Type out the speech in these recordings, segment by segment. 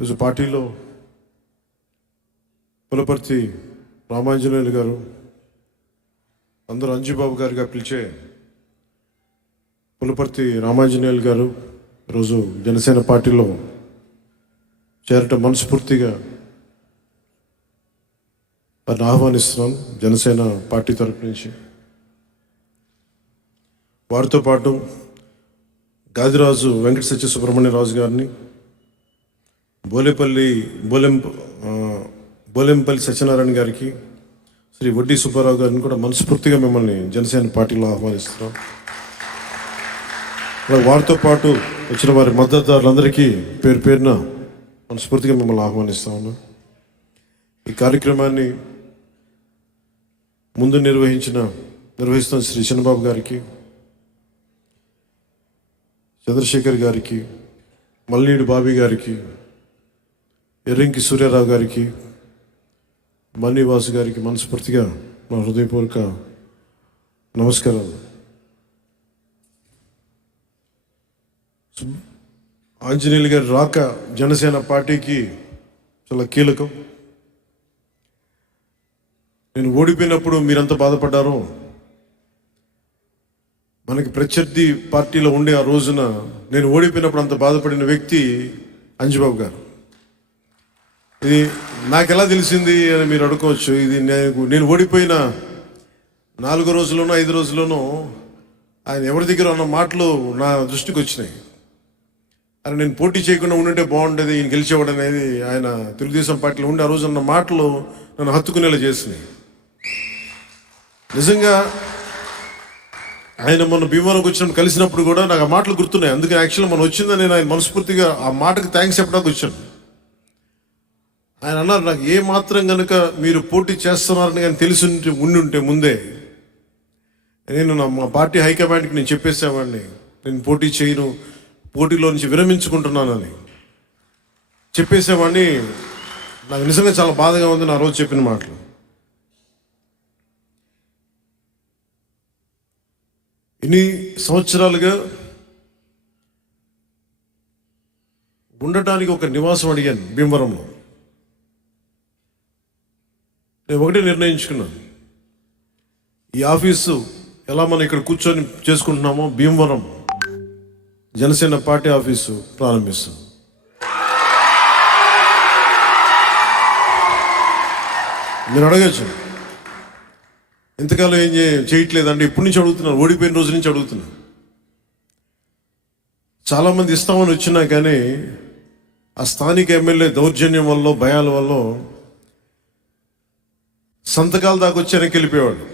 ఈరోజు పార్టీలో పులపర్తి రామాంజనేయులు గారు, అందరూ అంజుబాబు గారిగా పిలిచే పులపర్తి రామాంజనేయులు గారు ఈరోజు జనసేన పార్టీలో చేరటం మనస్ఫూర్తిగా వారిని ఆహ్వానిస్తున్నాను జనసేన పార్టీ తరపు నుంచి. వారితో పాటు గాదిరాజు వెంకట సత్య సుబ్రహ్మణ్యరాజు గారిని, బోలెంపల్లి సత్యనారాయణ గారికి, శ్రీ వడ్డీ సుబ్బారావు గారిని కూడా మనస్ఫూర్తిగా మిమ్మల్ని జనసేన పార్టీలో ఆహ్వానిస్తున్నాం. వారితో పాటు వచ్చిన వారి మద్దతుదారులందరికీ పేరు పేరున మనస్ఫూర్తిగా మిమ్మల్ని ఆహ్వానిస్తా ఉన్నాం. ఈ కార్యక్రమాన్ని ముందు నిర్వహిస్తున్న శ్రీ చిన్నబాబు గారికి, చంద్రశేఖర్ గారికి, మల్లీడు బాబీ గారికి, ఎర్రింకి సూర్యారావు గారికి, మణివాసు గారికి మనస్ఫూర్తిగా నా హృదయపూర్వక నమస్కారాలు. ఆంజనేయులు గారి రాక జనసేన పార్టీకి చాలా కీలకం. నేను ఓడిపోయినప్పుడు మీరంతా బాధపడ్డారో, మనకి ప్రత్యర్థి పార్టీలో ఉండే ఆ రోజున నేను ఓడిపోయినప్పుడు అంత బాధపడిన వ్యక్తి అంజుబాబు గారు. ఇది నాకు ఎలా తెలిసింది అని మీరు అడుకోవచ్చు. ఇది నేను ఓడిపోయిన 4 రోజుల్లోనో 5 రోజుల్లోనో ఆయన ఎవరి దగ్గర ఉన్న మాటలు నా దృష్టికి వచ్చినాయి. అని నేను పోటీ చేయకుండా ఉండుంటే బాగుండేది, ఈయన గెలిచేవాడు అనేది ఆయన తెలుగుదేశం పార్టీలో ఉండి ఆ రోజు అన్న మాటలు నన్ను హత్తుకునేలా చేసినాయి. నిజంగా ఆయన మొన్న భీమవరంకి వచ్చినప్పుడు కలిసినప్పుడు కూడా నాకు ఆ మాటలు గుర్తున్నాయి. అందుకే యాక్చువల్గా మనం వచ్చిందని నేను ఆయన మనస్ఫూర్తిగా ఆ మాటకు థ్యాంక్స్ చెప్పడానికి వచ్చాను. ఆయన అన్నారు, నాకు ఏ మాత్రం కనుక మీరు పోటీ చేస్తున్నారని కానీ తెలిసి ఉంటే ముందే నేను మా పార్టీ హైకమాండ్కి నేను చెప్పేసేవాడిని, నేను పోటీ చేయను, పోటీలో నుంచి విరమించుకుంటున్నానని చెప్పేసేవాడిని. నాకు నిజంగా చాలా బాధగా ఉంది నా రోజు చెప్పిన మాటలు. ఇన్ని సంవత్సరాలుగా ఉండటానికి ఒక నివాసం అడిగాను భీమవరంలో. నేను ఒకటే నిర్ణయించుకున్నాను, ఈ ఆఫీసు ఎలా మనం ఇక్కడ కూర్చొని చేసుకుంటున్నామో భీమవరం జనసేన పార్టీ ఆఫీసు ప్రారంభిస్తాం. మీరు అడగచ్చు, ఎంతకాలం ఏం చేయట్లేదంటే ఇప్పటి నుంచి అడుగుతున్నాను, ఓడిపోయిన రోజు నుంచి అడుగుతున్నాను. చాలామంది ఇస్తామని వచ్చినా కానీ ఆ స్థానిక ఎమ్మెల్యే దౌర్జన్యం వల్ల, భయాల వల్ల సంతకాల దాకా వచ్చి వెనక్కి వెళ్ళిపోయేవాడు.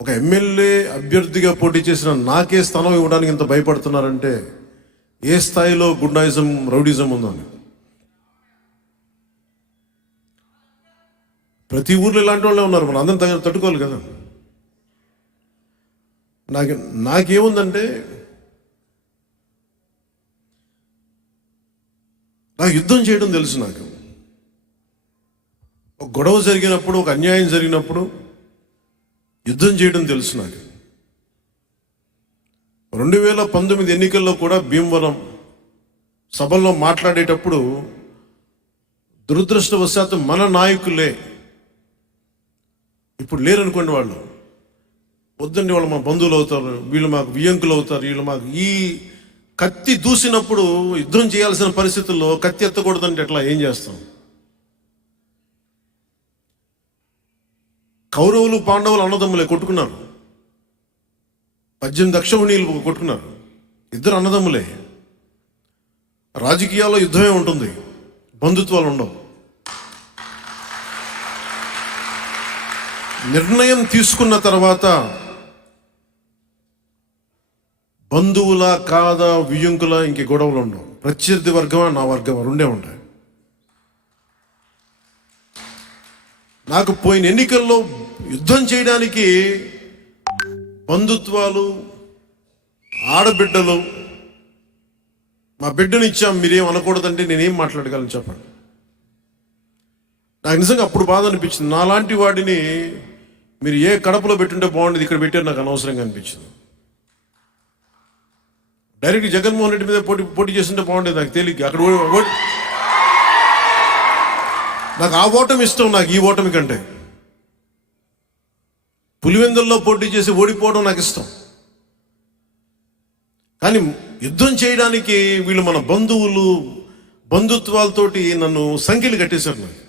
ఒక ఎమ్మెల్యే అభ్యర్థిగా పోటీ చేసిన నాకే స్థానం ఇవ్వడానికి ఇంత భయపడుతున్నారంటే ఏ స్థాయిలో గుండాయిజం, రౌడీజం ఉందని. ప్రతి ఊర్లో ఇలాంటి వాళ్ళే ఉన్నారు, మనం అందరం తట్టుకోవాలి కదా. నాకేముందంటే, నాకు యుద్ధం చేయడం తెలుసు. నాకు ఒక గొడవ జరిగినప్పుడు, ఒక అన్యాయం జరిగినప్పుడు యుద్ధం చేయడం తెలుసు. నాకు 2019 ఎన్నికల్లో కూడా భీమవరం సభల్లో మాట్లాడేటప్పుడు దురదృష్టవశాత్తు మన నాయకులే, ఇప్పుడు లేరనుకోండి, వాళ్ళు వద్దండి, వాళ్ళు మా బంధువులు అవుతారు, వీళ్ళు మాకు వియంకులు అవుతారు, వీళ్ళు మాకు ఈ కత్తి దూసినప్పుడు యుద్ధం చేయాల్సిన పరిస్థితుల్లో కత్తి ఎత్తకూడదంటే ఎట్లా, ఏం చేస్తాం? కౌరవులు పాండవులు అన్నదమ్ములే, కొట్టుకున్నారు. 18 అక్షౌహిణీలు కొట్టుకున్నారు, ఇద్దరు అన్నదమ్ములే. రాజకీయాల్లో యుద్ధమే ఉంటుంది, బంధుత్వాలు ఉండవు. నిర్ణయం తీసుకున్న తర్వాత బంధువుల కాదా, వియ్యంకుల ఇంక గొడవలు ఉండవు. ప్రత్యర్థి వర్గమా, నా వర్గమా, రెండే ఉంటాయి. నాకు పోయిన ఎన్నికల్లో యుద్ధం చేయడానికి బంధుత్వాలు, ఆడబిడ్డలు, మా బిడ్డను ఇచ్చాం మీరేం అనకూడదంటే నేనేం మాట్లాడగలను చెప్పండి. నాకు నిజంగా అప్పుడు బాధ అనిపించింది. నాలాంటి వాడిని మీరు ఏ కడపలో పెట్టుంటే బాగుండేది, ఇక్కడ పెట్టారు, నాకు అనవసరంగా అనిపించింది. డైరెక్ట్ జగన్మోహన్ రెడ్డి మీద పోటీ చేస్తుంటే బాగుండేది నాకు తేలిక. అక్కడ నాకు ఆ ఓటమి ఇష్టం, నాకు ఈ ఓటమి కంటే. పులివెందుల్లో పోటీ చేసి ఓడిపోవడం నాకు ఇష్టం. కానీ యుద్ధం చేయడానికి వీళ్ళు మన బంధువులు బంధుత్వాలతోటి నన్ను సంఖ్యలు కట్టేశారు నాకు.